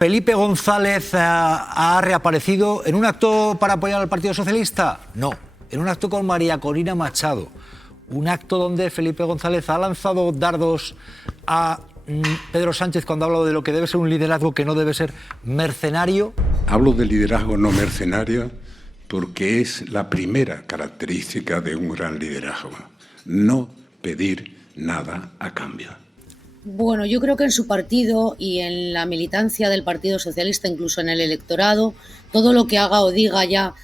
¿Felipe González ha reaparecido en un acto para apoyar al Partido Socialista? No, en un acto con María Corina Machado. Un acto donde Felipe González ha lanzado dardos a Pedro Sánchez cuando ha hablado de lo que debe ser un liderazgo que no debe ser mercenario. Hablo de liderazgo no mercenario porque es la primera característica de un gran liderazgo. No pedir nada a cambio. Bueno, yo creo que en su partido y en la militancia del Partido Socialista, incluso en el electorado, todo lo que haga o diga ya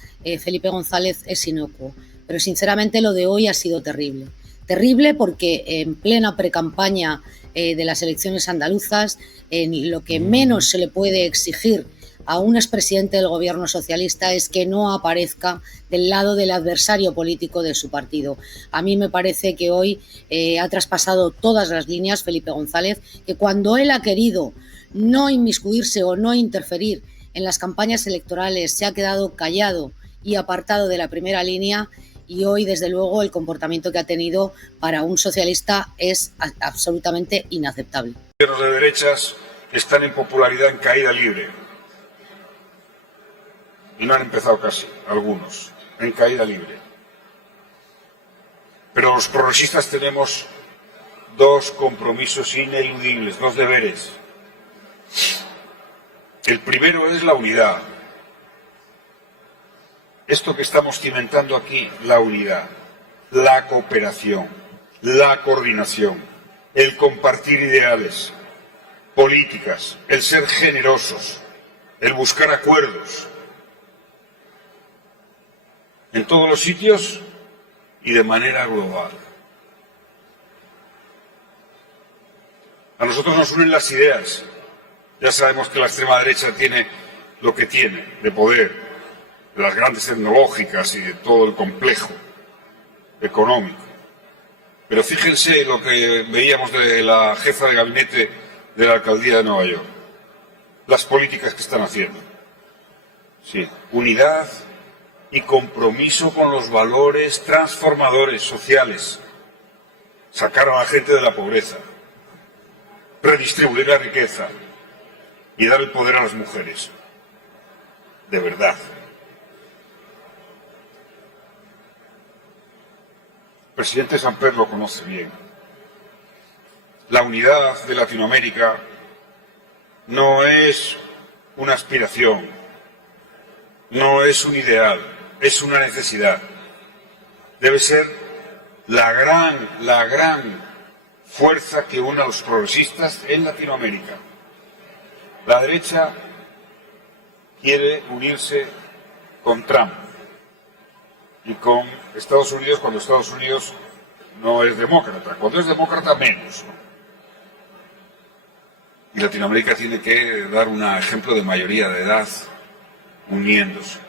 Felipe González es inocuo. Pero sinceramente lo de hoy ha sido terrible. Terrible porque en plena precampaña de las elecciones andaluzas, en lo que menos se le puede exigir a un expresidente del gobierno socialista es que no aparezca del lado del adversario político de su partido. A mí me parece que hoy ha traspasado todas las líneas Felipe González, que cuando él ha querido no inmiscuirse o no interferir en las campañas electorales se ha quedado callado y apartado de la primera línea, y hoy desde luego el comportamiento que ha tenido para un socialista es absolutamente inaceptable. Los gobiernos de derechas están en popularidad en caída libre. Y no han empezado casi, algunos, en caída libre. Pero los progresistas tenemos dos compromisos ineludibles, dos deberes. El primero es la unidad. Esto que estamos cimentando aquí, la unidad, la cooperación, la coordinación, el compartir ideales, políticas, el ser generosos, el buscar acuerdos, en todos los sitios y de manera global. A nosotros nos unen las ideas. Ya sabemos que la extrema derecha tiene lo que tiene de poder, de las grandes tecnológicas y de todo el complejo económico. Pero fíjense lo que veíamos de la jefa de gabinete de la alcaldía de Nueva York. Las políticas que están haciendo. Sí, unidad y compromiso con los valores transformadores sociales, sacar a la gente de la pobreza, redistribuir la riqueza y dar el poder a las mujeres. De verdad. El presidente Samper lo conoce bien. La unidad de Latinoamérica no es una aspiración, no es un ideal, es una necesidad. Debe ser la gran fuerza que une a los progresistas en Latinoamérica. La derecha quiere unirse con Trump y con Estados Unidos cuando Estados Unidos no es demócrata. Cuando es demócrata, menos, ¿no? Y Latinoamérica tiene que dar un ejemplo de mayoría de edad uniéndose.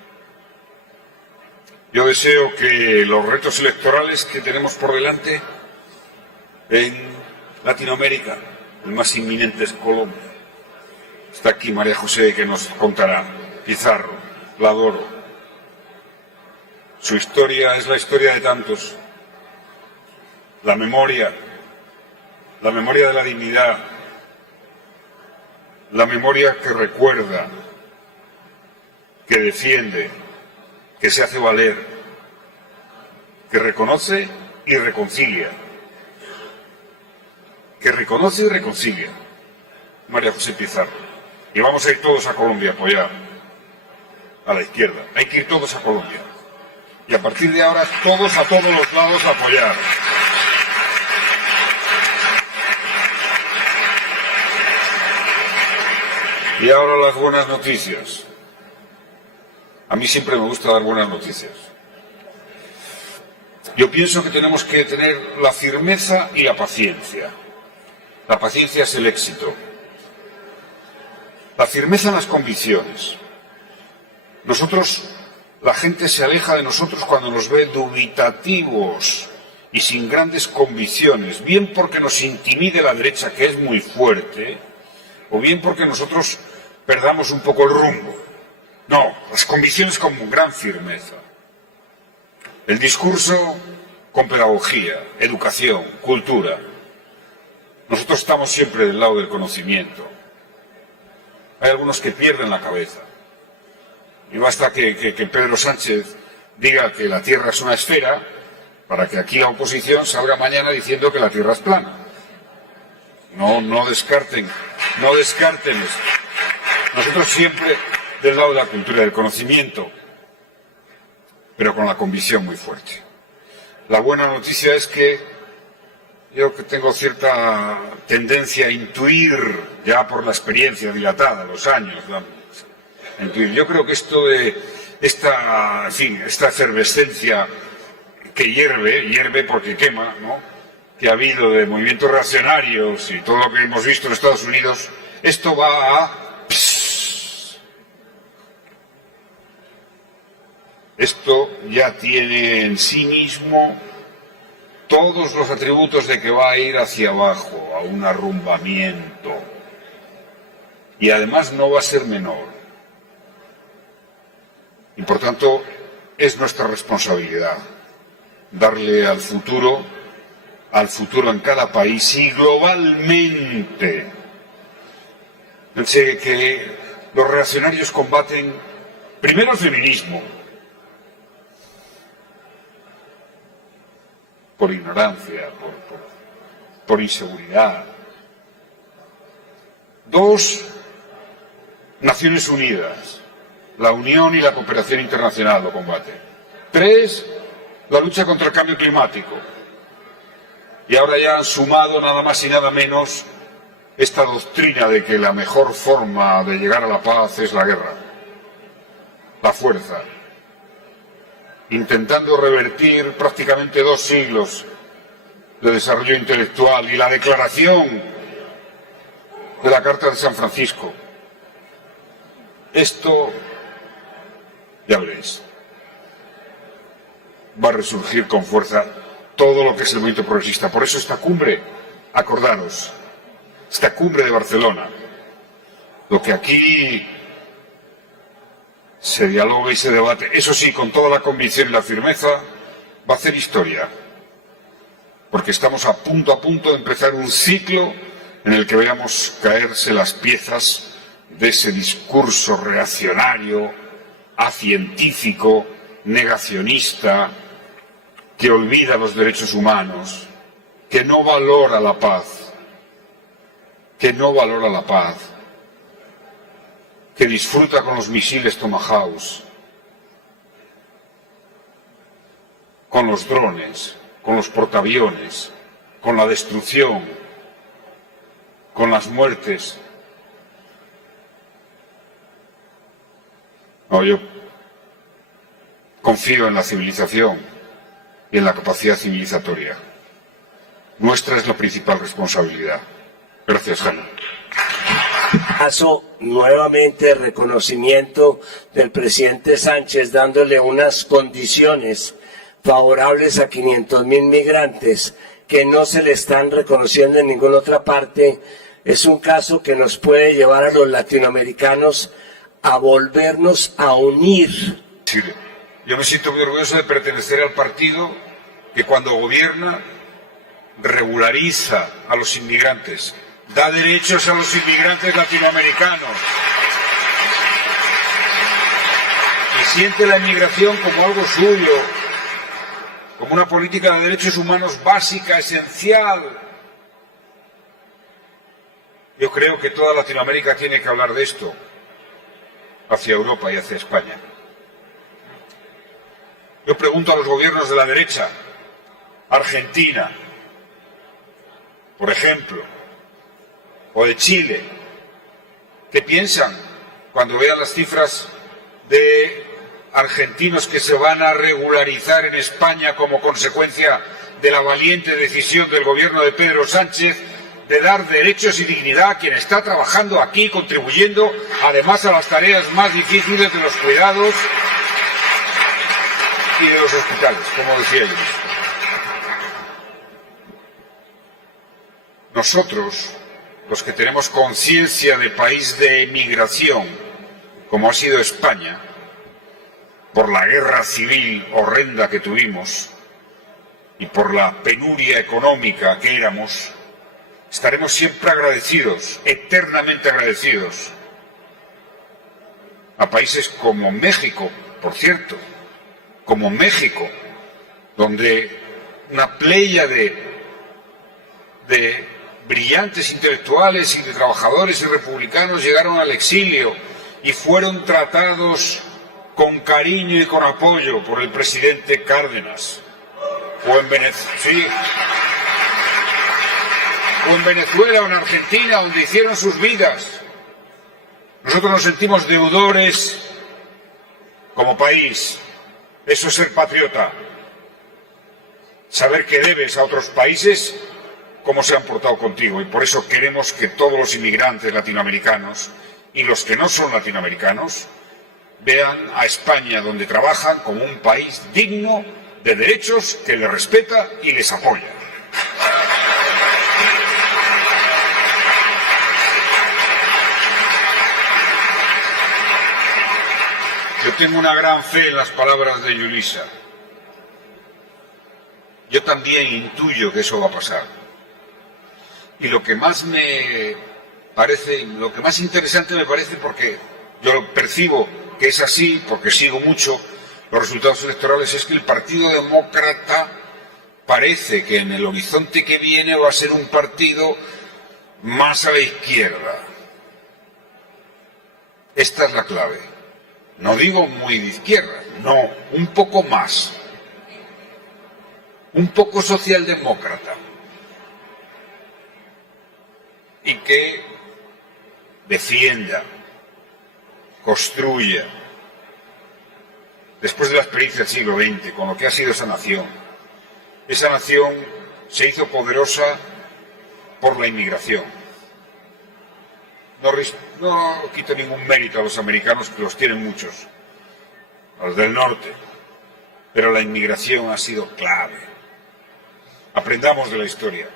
Yo deseo que los retos electorales que tenemos por delante en Latinoamérica, el más inminente es Colombia. Está aquí María José que nos contará, Pizarro, la adoro. Su historia es la historia de tantos. La memoria de la dignidad, la memoria que recuerda, que defiende, que se hace valer, que reconoce y reconcilia. Que reconoce y reconcilia. María José Pizarro. Y vamos a ir todos a Colombia a apoyar a la izquierda. Hay que ir todos a Colombia. Y a partir de ahora, todos a todos los lados a apoyar. Y ahora las buenas noticias. A mí siempre me gusta dar buenas noticias. Yo pienso que tenemos que tener la firmeza y la paciencia. La paciencia es el éxito. La firmeza en las convicciones. La gente se aleja de nosotros cuando nos ve dubitativos y sin grandes convicciones, bien porque nos intimide la derecha, que es muy fuerte, o bien porque nosotros perdamos un poco el rumbo. No, las convicciones con gran firmeza. El discurso con pedagogía, educación, cultura. Nosotros estamos siempre del lado del conocimiento. hay algunos que pierden la cabeza. Y basta que Pedro Sánchez diga que la Tierra es una esfera para que aquí la oposición salga mañana diciendo que la Tierra es plana. No descarten esto. Nosotros siempre del lado de la cultura del conocimiento, pero con la convicción muy fuerte. La buena noticia es que yo que tengo cierta tendencia a intuir, ya por la experiencia dilatada, los años, yo creo que esto de esta efervescencia que hierve porque quema, ¿no?, que ha habido de movimientos reaccionarios y todo lo que hemos visto en Estados Unidos, esto va a... Esto ya tiene en sí mismo todos los atributos de que va a ir hacia abajo, a un arrumbamiento. Y además no va a ser menor. Y por tanto, es nuestra responsabilidad darle al futuro en cada país y globalmente. Pensé que los reaccionarios combaten primero el feminismo, por ignorancia, por inseguridad. 2, Naciones Unidas, la unión y la cooperación internacional lo combaten. 3, la lucha contra el cambio climático. Y ahora ya han sumado nada más y nada menos esta doctrina de que la mejor forma de llegar a la paz es la guerra, la fuerza, intentando revertir prácticamente 2 siglos de desarrollo intelectual y la declaración de la Carta de San Francisco. Esto, ya veréis, va a resurgir con fuerza todo lo que es el movimiento progresista. Por eso esta cumbre, acordaros, esta cumbre de Barcelona, lo que aquí se dialoga y se debate, eso sí, con toda la convicción y la firmeza, va a hacer historia. Porque estamos a punto de empezar un ciclo en el que veamos caerse las piezas de ese discurso reaccionario, acientífico, negacionista, que olvida los derechos humanos, que no valora la paz, que disfruta con los misiles Tomahawk, con los drones, con los portaaviones, con la destrucción, con las muertes. No, yo confío en la civilización y en la capacidad civilizatoria. Nuestra es la principal responsabilidad. Gracias, Hanna. Caso nuevamente reconocimiento del presidente Sánchez dándole unas condiciones favorables a 500.000 migrantes que no se le están reconociendo en ninguna otra parte, es un caso que nos puede llevar a los latinoamericanos a volvernos a unir. Chile. Yo me siento muy orgulloso de pertenecer al partido que cuando gobierna regulariza a los inmigrantes, da derechos a los inmigrantes latinoamericanos y siente la inmigración como algo suyo, como una política de derechos humanos básica, esencial. Yo creo que toda Latinoamérica tiene que hablar de esto hacia Europa y hacia España. Yo pregunto a los gobiernos de la derecha, Argentina, por ejemplo, o de Chile, ¿qué piensan cuando vean las cifras de argentinos que se van a regularizar en España como consecuencia de la valiente decisión del gobierno de Pedro Sánchez de dar derechos y dignidad a quien está trabajando aquí, contribuyendo además a las tareas más difíciles de los cuidados y de los hospitales, como decía yo? Nosotros, los que tenemos conciencia de país de emigración, como ha sido España, por la guerra civil horrenda que tuvimos y por la penuria económica que éramos, estaremos siempre agradecidos, eternamente agradecidos, a países como México, por cierto, como México, donde una playa de brillantes intelectuales y de trabajadores y republicanos llegaron al exilio y fueron tratados con cariño y con apoyo por el presidente Cárdenas. O en Venezuela o en Argentina, donde hicieron sus vidas. Nosotros nos sentimos deudores como país. Eso es ser patriota. Saber que debes a otros países cómo se han portado contigo. Y por eso queremos que todos los inmigrantes latinoamericanos y los que no son latinoamericanos vean a España, donde trabajan, como un país digno de derechos, que les respeta y les apoya. Yo tengo una gran fe en las palabras de Yulisa. Yo también intuyo que eso va a pasar. Y lo que más me parece, lo que más interesante me parece, porque yo lo percibo que es así, porque sigo mucho los resultados electorales, es que el Partido Demócrata parece que en el horizonte que viene va a ser un partido más a la izquierda. Esta es la clave. No digo muy de izquierda, no, un poco más. Un poco socialdemócrata. Y que defienda, construya, después de la experiencia del siglo XX, con lo que ha sido esa nación se hizo poderosa por la inmigración. No quito ningún mérito a los americanos, que los tienen muchos, a los del norte, pero la inmigración ha sido clave. Aprendamos de la historia.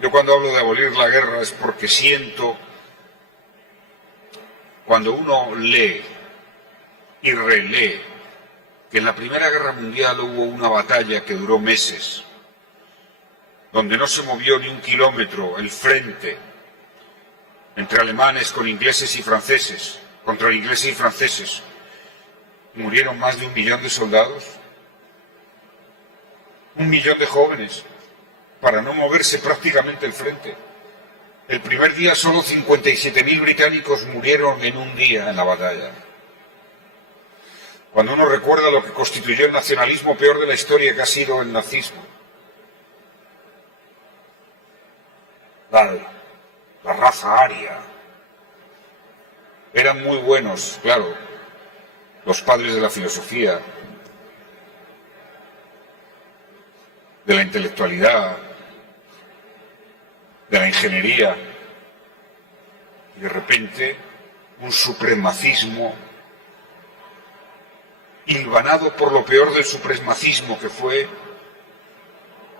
Yo cuando hablo de abolir la guerra es porque siento, cuando uno lee y relee, que en la Primera Guerra Mundial hubo una batalla que duró meses, donde no se movió ni un kilómetro el frente entre alemanes con ingleses y franceses, contra ingleses y franceses. Murieron más de 1 millón de soldados, 1 millón de jóvenes, para no moverse prácticamente el frente. El primer día solo 57.000 británicos murieron en un día en la batalla. Cuando uno recuerda lo que constituyó el nacionalismo peor de la historia, que ha sido el nazismo, la raza aria, eran muy buenos, claro, los padres de la filosofía, de la intelectualidad, de la ingeniería, y de repente un supremacismo hilvanado por lo peor del supremacismo, que fue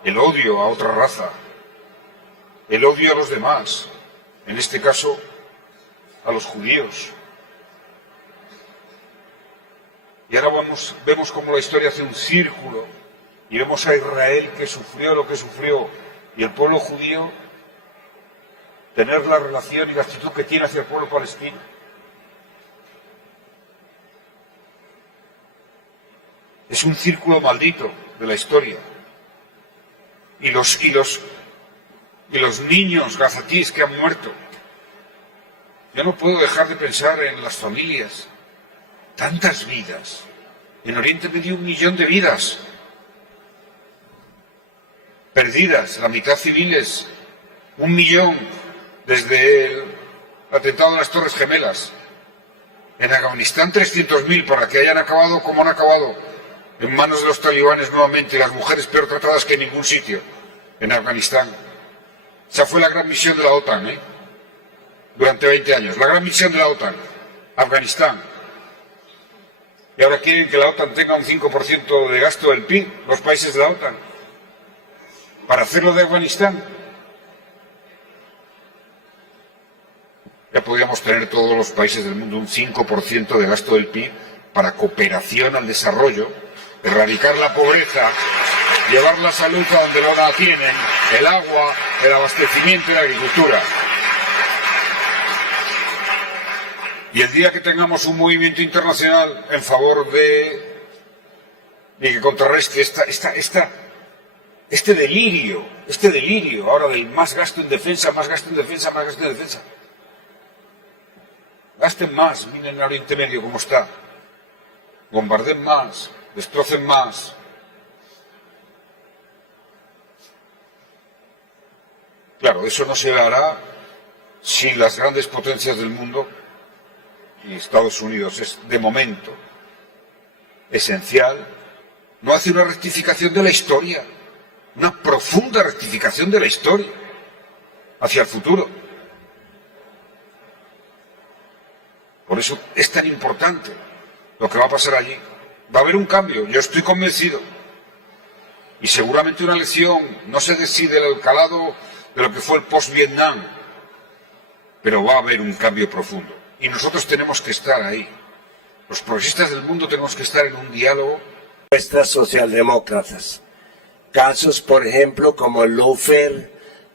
el odio a otra raza, el odio a los demás, en este caso a los judíos. Y ahora vemos cómo la historia hace un círculo y vemos a Israel, que sufrió lo que sufrió, y el pueblo judío tener la relación y la actitud que tiene hacia el pueblo palestino. Es un círculo maldito de la historia. Y los niños gazatíes que han muerto. Yo no puedo dejar de pensar en las familias. Tantas vidas. En Oriente Medio 1 millón de vidas perdidas, la mitad civiles, 1 millón desde el atentado de las Torres Gemelas. En Afganistán 300.000, para que hayan acabado como han acabado, en manos de los talibanes nuevamente, las mujeres peor tratadas que en ningún sitio en Afganistán. Esa fue la gran misión de la OTAN, durante 20 años, la gran misión de la OTAN, Afganistán. Y ahora quieren que la OTAN tenga un 5% de gasto del PIB, los países de la OTAN, para hacerlo de Afganistán. Ya podríamos tener todos los países del mundo un 5% de gasto del PIB para cooperación al desarrollo, erradicar la pobreza, llevar la salud a donde no la tienen, el agua, el abastecimiento y la agricultura. Y el día que tengamos un movimiento internacional en favor de que contrarreste este delirio ahora del más gasto en defensa, más gasto en defensa, más gasto en defensa. Gasten más, miren el Oriente Medio cómo está. Bombardeen más, destrocen más. Claro, eso no se hará si las grandes potencias del mundo, y Estados Unidos es de momento esencial, no hace una rectificación de la historia, una profunda rectificación de la historia hacia el futuro. Por eso es tan importante lo que va a pasar allí. Va a haber un cambio, yo estoy convencido. Y seguramente una lección, no se decide el calado de lo que fue el post-Vietnam, pero va a haber un cambio profundo. Y nosotros tenemos que estar ahí. Los progresistas del mundo tenemos que estar en un diálogo. Nuestras socialdemócratas. Casos, por ejemplo, como el lawfare,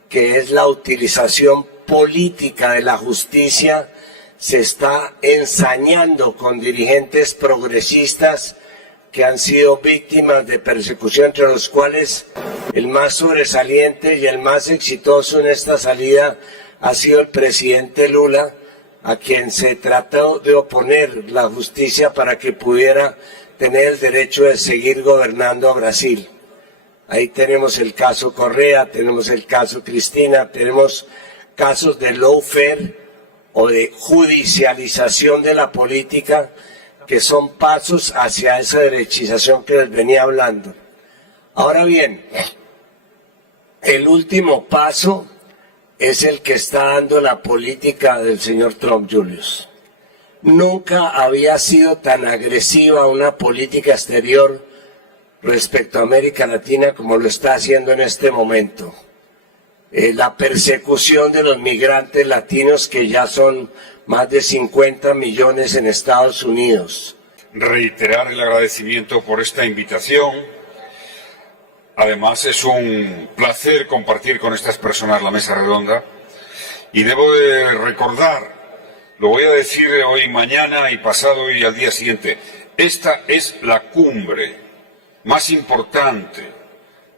que es la utilización política de la justicia, se está ensañando con dirigentes progresistas que han sido víctimas de persecución, entre los cuales el más sobresaliente y el más exitoso en esta salida ha sido el presidente Lula, a quien se trató de oponer la justicia para que pudiera tener el derecho de seguir gobernando a Brasil. Ahí tenemos el caso Correa, tenemos el caso Cristina, tenemos casos de lawfare o de judicialización de la política, que son pasos hacia esa derechización que les venía hablando. Ahora bien, el último paso es el que está dando la política del señor Trump, Julius. Nunca había sido tan agresiva una política exterior respecto a América Latina como lo está haciendo en este momento. La persecución de los migrantes latinos, que ya son más de 50 millones en Estados Unidos. Reiterar el agradecimiento por esta invitación. Además, es un placer compartir con estas personas la mesa redonda. Y debo de recordar, lo voy a decir hoy, mañana y pasado y al día siguiente, esta es la cumbre más importante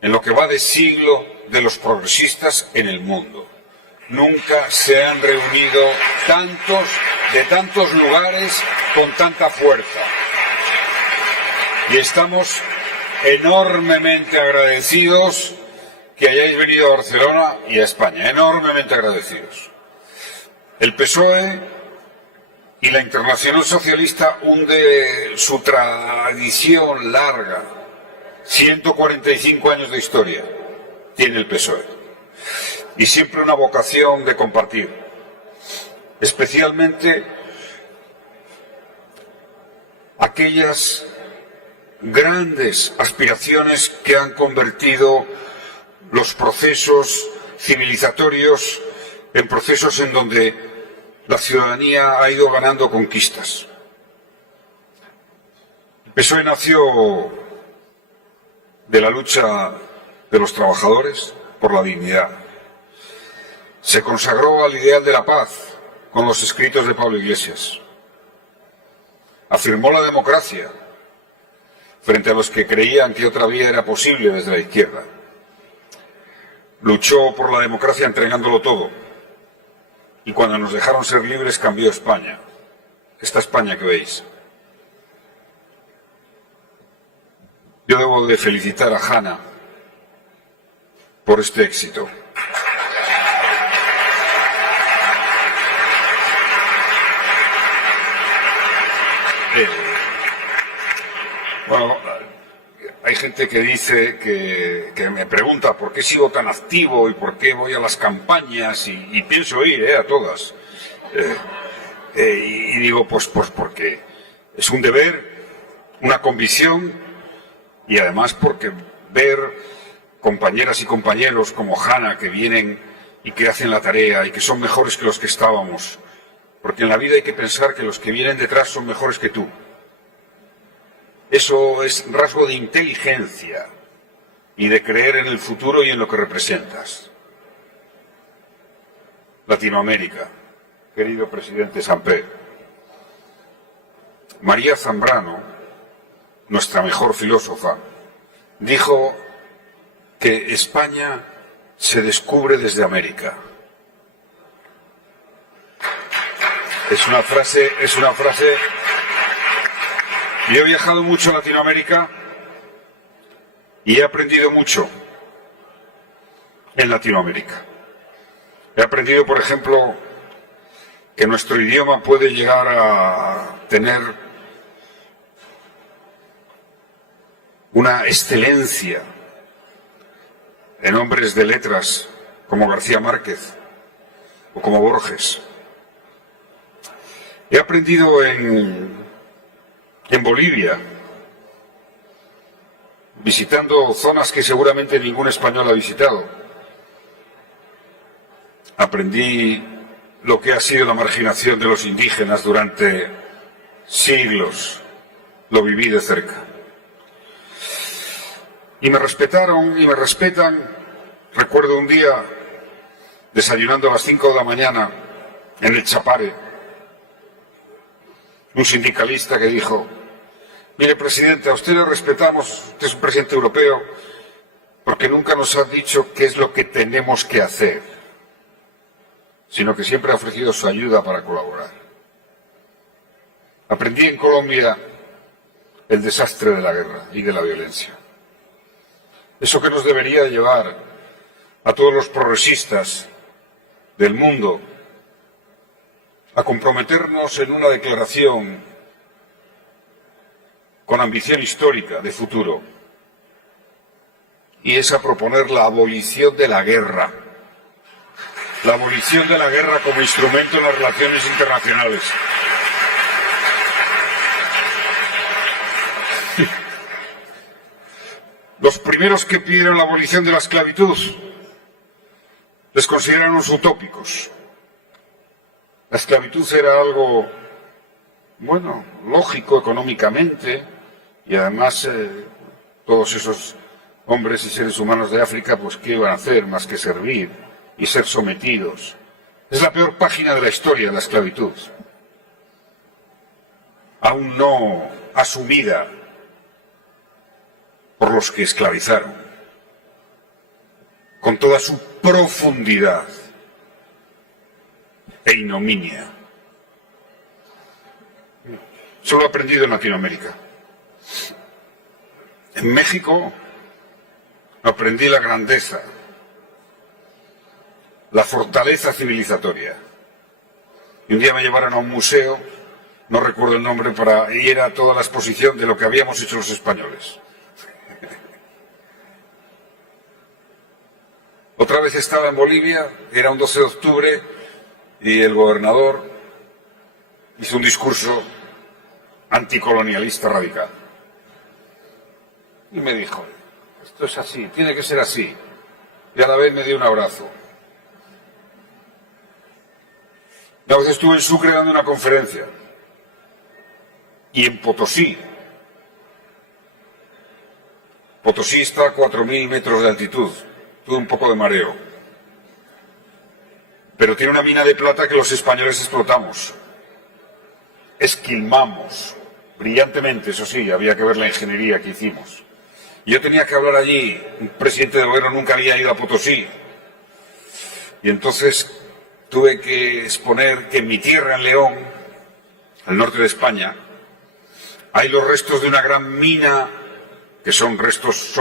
en lo que va de siglo de los progresistas en el mundo. Nunca se han reunido de tantos lugares con tanta fuerza. Y estamos enormemente agradecidos que hayáis venido a Barcelona y a España, enormemente agradecidos. El PSOE y la Internacional Socialista hunde su tradición larga, 145 años de historia tiene el PSOE, y siempre una vocación de compartir, especialmente aquellas grandes aspiraciones que han convertido los procesos civilizatorios en procesos en donde la ciudadanía ha ido ganando conquistas. El PSOE nació de la lucha de los trabajadores por la dignidad. Se consagró al ideal de la paz con los escritos de Pablo Iglesias. Afirmó la democracia frente a los que creían que otra vía era posible desde la izquierda. Luchó por la democracia entregándolo todo. Y cuando nos dejaron ser libres cambió España. Esta España que veis. Yo debo de felicitar a Hanna por este éxito. Bueno, hay gente que dice, que me pregunta por qué sigo tan activo y por qué voy a las campañas y pienso ir a todas. Y digo, pues porque es un deber, una convicción y además porque ver compañeras y compañeros como Hanna que vienen y que hacen la tarea y que son mejores que los que estábamos. Porque en la vida hay que pensar que los que vienen detrás son mejores que tú. Eso es rasgo de inteligencia y de creer en el futuro y en lo que representas. Latinoamérica, querido presidente Samper, María Zambrano, nuestra mejor filósofa, dijo que España se descubre desde América. Es una frase. Yo he viajado mucho a Latinoamérica y he aprendido mucho en Latinoamérica. He aprendido, por ejemplo, que nuestro idioma puede llegar a tener una excelencia en hombres de letras como García Márquez o como Borges. He aprendido en Bolivia, visitando zonas que seguramente ningún español ha visitado. Aprendí lo que ha sido la marginación de los indígenas durante siglos. Lo viví de cerca. Y me respetaron y me respetan. Recuerdo un día, desayunando a las 5 de la mañana en el Chapare, un sindicalista que dijo: mire, presidente, a usted le respetamos, usted es un presidente europeo, porque nunca nos ha dicho qué es lo que tenemos que hacer, sino que siempre ha ofrecido su ayuda para colaborar. Aprendí en Colombia el desastre de la guerra y de la violencia. Eso que nos debería llevar a todos los progresistas del mundo a comprometernos en una declaración con ambición histórica de futuro, y es a proponer la abolición de la guerra. La abolición de la guerra como instrumento en las relaciones internacionales. Los primeros que pidieron la abolición de la esclavitud les consideraron utópicos. La esclavitud era algo, bueno, lógico económicamente, y además todos esos hombres y seres humanos de África, pues ¿qué iban a hacer más que servir y ser sometidos? Es la peor página de la historia, la esclavitud. Aún no asumida por los que esclavizaron, con toda su profundidad e ignominia. Eso lo he aprendido en Latinoamérica. En México aprendí la grandeza, la fortaleza civilizatoria. Y un día me llevaron a un museo, no recuerdo el nombre, y era toda la exposición de lo que habíamos hecho los españoles. Otra vez estaba en Bolivia, era un 12 de octubre, y el gobernador hizo un discurso anticolonialista radical. Y me dijo: esto es así, tiene que ser así. Y a la vez me dio un abrazo. Una vez estuve en Sucre dando una conferencia. Y en Potosí. Potosí está a 4.000 metros de altitud. Tuve un poco de mareo. Pero tiene una mina de plata que los españoles explotamos. Esquilmamos. Brillantemente, eso sí, había que ver la ingeniería que hicimos. Y yo tenía que hablar allí. Un presidente de gobierno nunca había ido a Potosí. Y entonces tuve que exponer que en mi tierra, en León, al norte de España, hay los restos de una gran mina, que son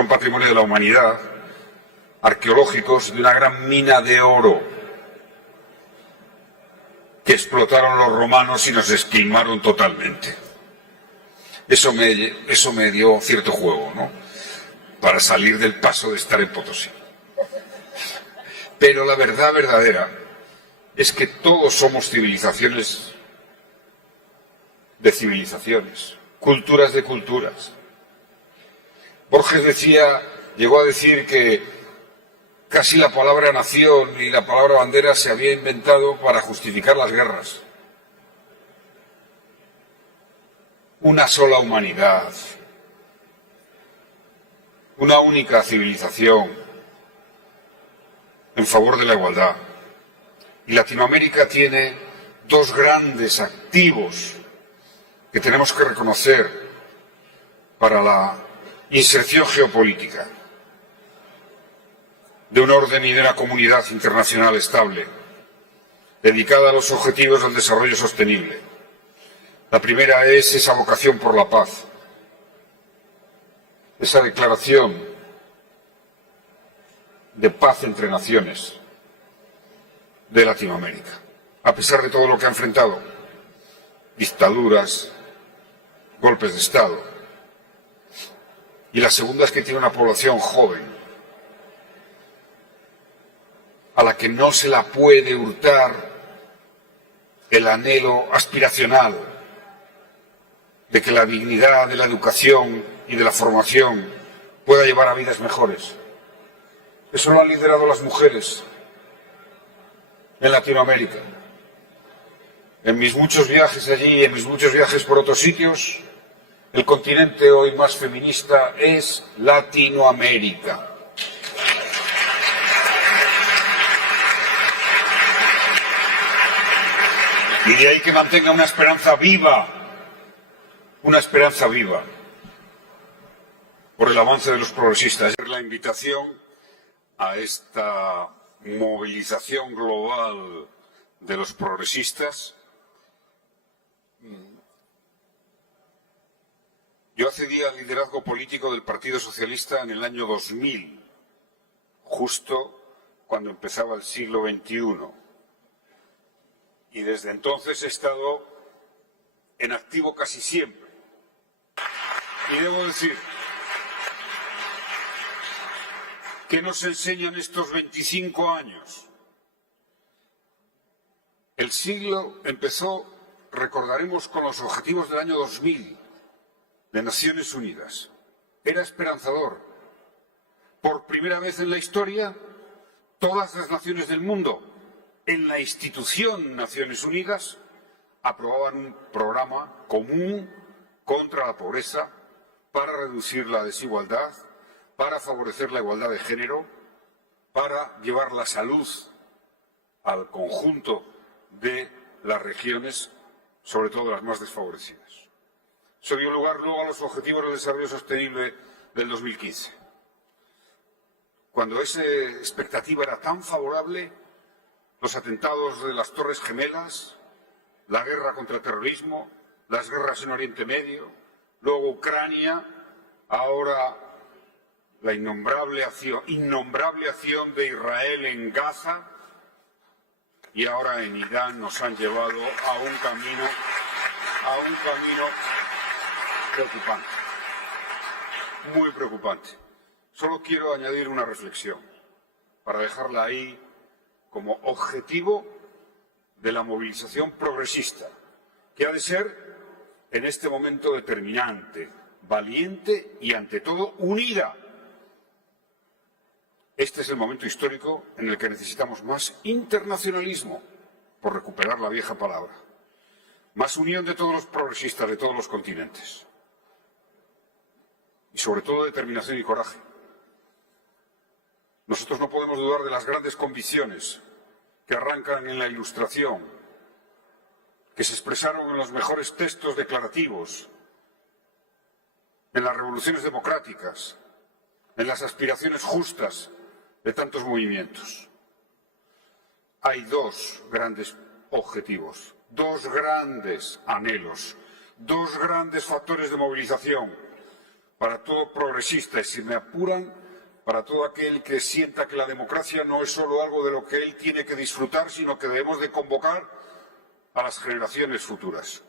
patrimonio de la humanidad, arqueológicos, de una gran mina de oro que explotaron los romanos y nos esquilmaron totalmente. Eso me dio cierto juego, ¿no?, para salir del paso de estar en Potosí. Pero la verdad verdadera es que todos somos civilizaciones de civilizaciones, culturas de culturas. Borges llegó a decir que casi la palabra nación y la palabra bandera se había inventado para justificar las guerras. Una sola humanidad, una única civilización en favor de la igualdad. Y Latinoamérica tiene dos grandes activos que que tenemos que reconocer para la inserción geopolítica de un orden y de una comunidad internacional estable, dedicada a los objetivos del desarrollo sostenible. La primera es esa vocación por la paz, esa declaración de paz entre naciones de Latinoamérica, a pesar de todo lo que ha enfrentado, dictaduras, golpes de Estado. Y la segunda es que tiene una población joven, a la que no se la puede hurtar el anhelo aspiracional de que la dignidad de la educación y de la formación pueda llevar a vidas mejores. Eso lo han liderado las mujeres en Latinoamérica. En mis muchos viajes allí, en mis muchos viajes por otros sitios, el continente hoy más feminista es Latinoamérica. Y de ahí que mantenga una esperanza viva por el avance de los progresistas. La invitación a esta movilización global de los progresistas. Yo accedí al liderazgo político del Partido Socialista en el año 2000, justo cuando empezaba el siglo XXI. Y desde entonces he estado en activo casi siempre. Y debo decir, ¿qué nos enseñan estos 25 años? El siglo empezó, recordaremos, con los objetivos del año 2000 de Naciones Unidas. Era esperanzador. Por primera vez en la historia, todas las naciones del mundo, en la institución Naciones Unidas, aprobaban un programa común contra la pobreza para reducir la desigualdad, para favorecer la igualdad de género, para llevar la salud al conjunto de las regiones, sobre todo las más desfavorecidas. Eso dio lugar luego a los Objetivos del Desarrollo Sostenible del 2015. Cuando esa expectativa era tan favorable, los atentados de las Torres Gemelas, la guerra contra el terrorismo, las guerras en Oriente Medio, luego Ucrania, ahora la innombrable acción de Israel en Gaza y ahora en Irán nos han llevado a un camino preocupante, muy preocupante. Solo quiero añadir una reflexión para dejarla ahí como objetivo de la movilización progresista, que ha de ser en este momento determinante, valiente y ante todo unida. Este es el momento histórico en el que necesitamos más internacionalismo, por recuperar la vieja palabra, más unión de todos los progresistas de todos los continentes y sobre todo determinación y coraje. Nosotros no podemos dudar de las grandes convicciones que arrancan en la Ilustración, que se expresaron en los mejores textos declarativos, en las revoluciones democráticas, en las aspiraciones justas de tantos movimientos. Hay dos grandes objetivos, dos grandes anhelos, dos grandes factores de movilización para todo progresista y, si me apuran, para todo aquel que sienta que la democracia no es solo algo de lo que él tiene que disfrutar, sino que debemos de convocar a las generaciones futuras.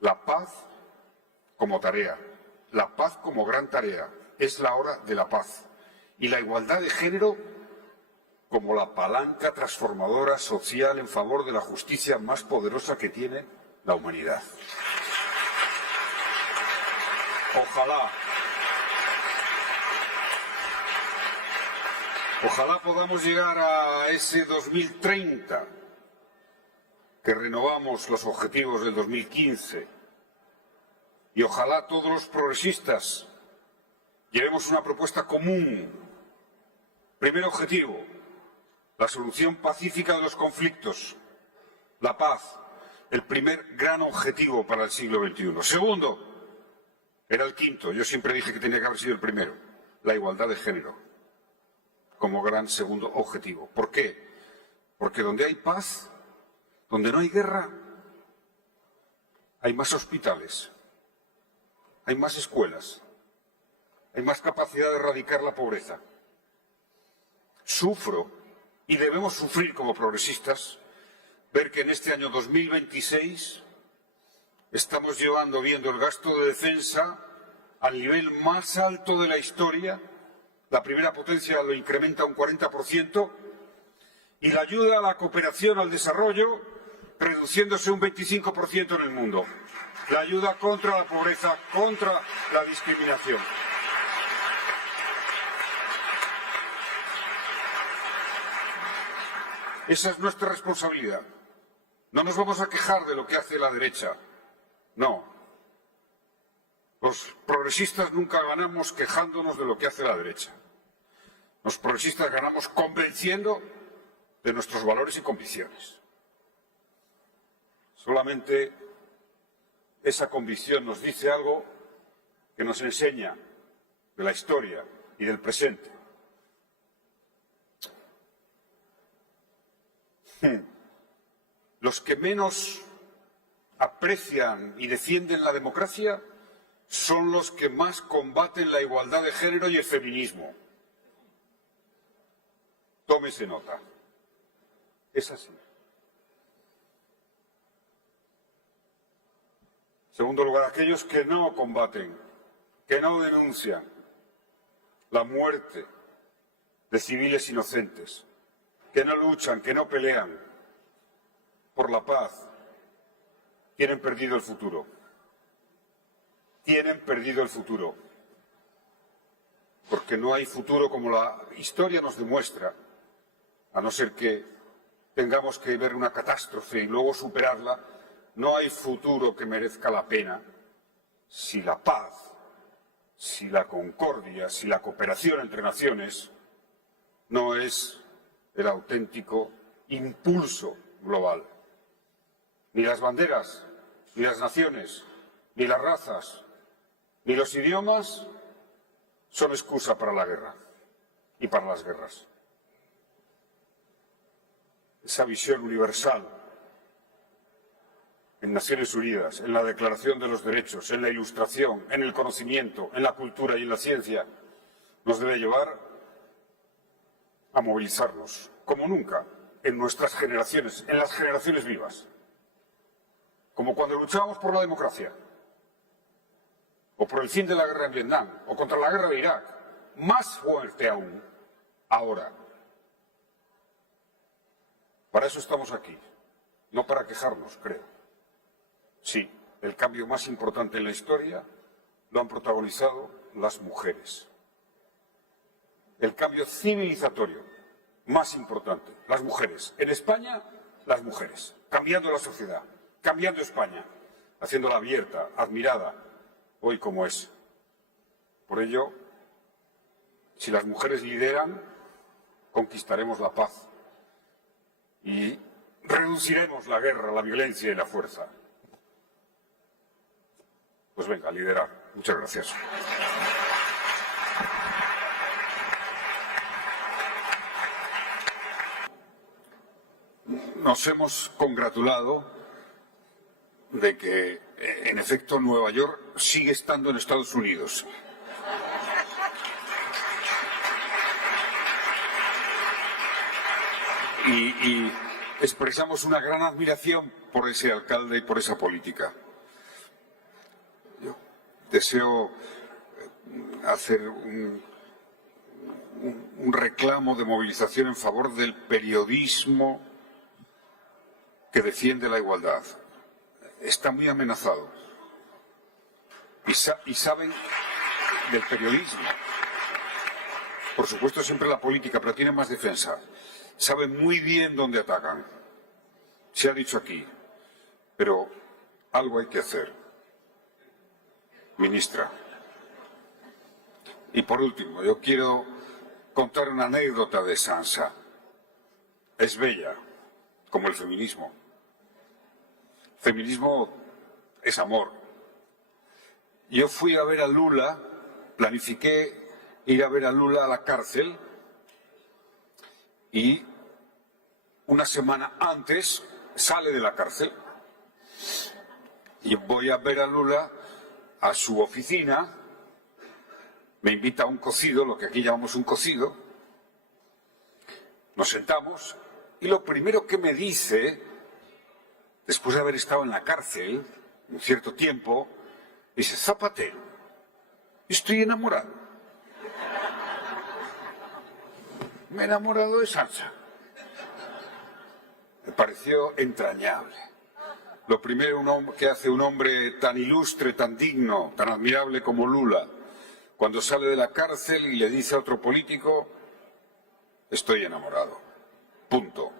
La paz como tarea, la paz como gran tarea, es la hora de la paz. Y la igualdad de género como la palanca transformadora social en favor de la justicia más poderosa que tiene la humanidad. Ojalá podamos llegar a ese 2030, que renovamos los objetivos del 2015, y ojalá todos los progresistas llevemos una propuesta común. Primer objetivo, la solución pacífica de los conflictos, la paz. el primer gran objetivo para el siglo XXI. Segundo, era el quinto, yo siempre dije que tenía que haber sido el primero, la igualdad de género, como gran segundo objetivo. ¿Por qué? Porque donde hay paz, donde no hay guerra, hay más hospitales, hay más escuelas, hay más capacidad de erradicar la pobreza. Sufro, y debemos sufrir como progresistas, ver que en este año 2026 estamos viendo el gasto de defensa al nivel más alto de la historia. La primera potencia lo incrementa un 40% y la ayuda a la cooperación al desarrollo reduciéndose un 25% en el mundo. La ayuda contra la pobreza, contra la discriminación. Esa es nuestra responsabilidad. No nos vamos a quejar de lo que hace la derecha. No. Los progresistas nunca ganamos quejándonos de lo que hace la derecha. Los progresistas ganamos convenciendo de nuestros valores y convicciones. Solamente esa convicción nos dice algo que nos enseña de la historia y del presente. Los que menos aprecian y defienden la democracia son los que más combaten la igualdad de género y el feminismo. Tómese nota. Es así. En segundo lugar, aquellos que no combaten, que no denuncian la muerte de civiles inocentes, que no luchan, que no pelean por la paz, tienen perdido el futuro. Tienen perdido el futuro. Porque no hay futuro, como la historia nos demuestra, a no ser que tengamos que ver una catástrofe y luego superarla. No hay futuro que merezca la pena si la paz, si la concordia, si la cooperación entre naciones no es el auténtico impulso global. Ni las banderas, ni las naciones, ni las razas, ni los idiomas son excusa para la guerra y para las guerras. Esa visión universal en Naciones Unidas, en la Declaración de los Derechos, en la Ilustración, en el conocimiento, en la cultura y en la ciencia, nos debe llevar a movilizarnos, como nunca, en nuestras generaciones, en las generaciones vivas. Como cuando luchábamos por la democracia, o por el fin de la guerra en Vietnam, o contra la guerra de Irak, más fuerte aún, ahora. Para eso estamos aquí, no para quejarnos, creo. Sí, el cambio más importante en la historia lo han protagonizado las mujeres. El cambio civilizatorio más importante, las mujeres. En España, las mujeres, cambiando la sociedad, cambiando España, haciéndola abierta, admirada, hoy como es. Por ello, si las mujeres lideran, conquistaremos la paz y reduciremos la guerra, la violencia y la fuerza. Pues venga, a liderar. Muchas gracias. Nos hemos congratulado de que, en efecto, Nueva York sigue estando en Estados Unidos. Y expresamos una gran admiración por ese alcalde y por esa política. Yo deseo hacer un reclamo de movilización en favor del periodismo que defiende la igualdad. Está muy amenazado. Y saben del periodismo. Por supuesto, siempre la política, pero tiene más defensa. Saben muy bien dónde atacan. Se ha dicho aquí. Pero algo hay que hacer. Ministra. Y por último, yo quiero contar una anécdota de Sansa. Es bella, como el feminismo. Feminismo es amor. Yo fui a ver a Lula, planifiqué ir a ver a Lula a la cárcel y una semana antes sale de la cárcel. Y voy a ver a Lula a su oficina, me invita a un cocido, lo que aquí llamamos un cocido, nos sentamos y lo primero que me dice, después de haber estado en la cárcel un cierto tiempo, dice: Zapatero, estoy enamorado. Me he enamorado de Sancha. Me pareció entrañable. Lo primero que hace un hombre tan ilustre, tan digno, tan admirable como Lula, cuando sale de la cárcel y le dice a otro político: estoy enamorado. Punto.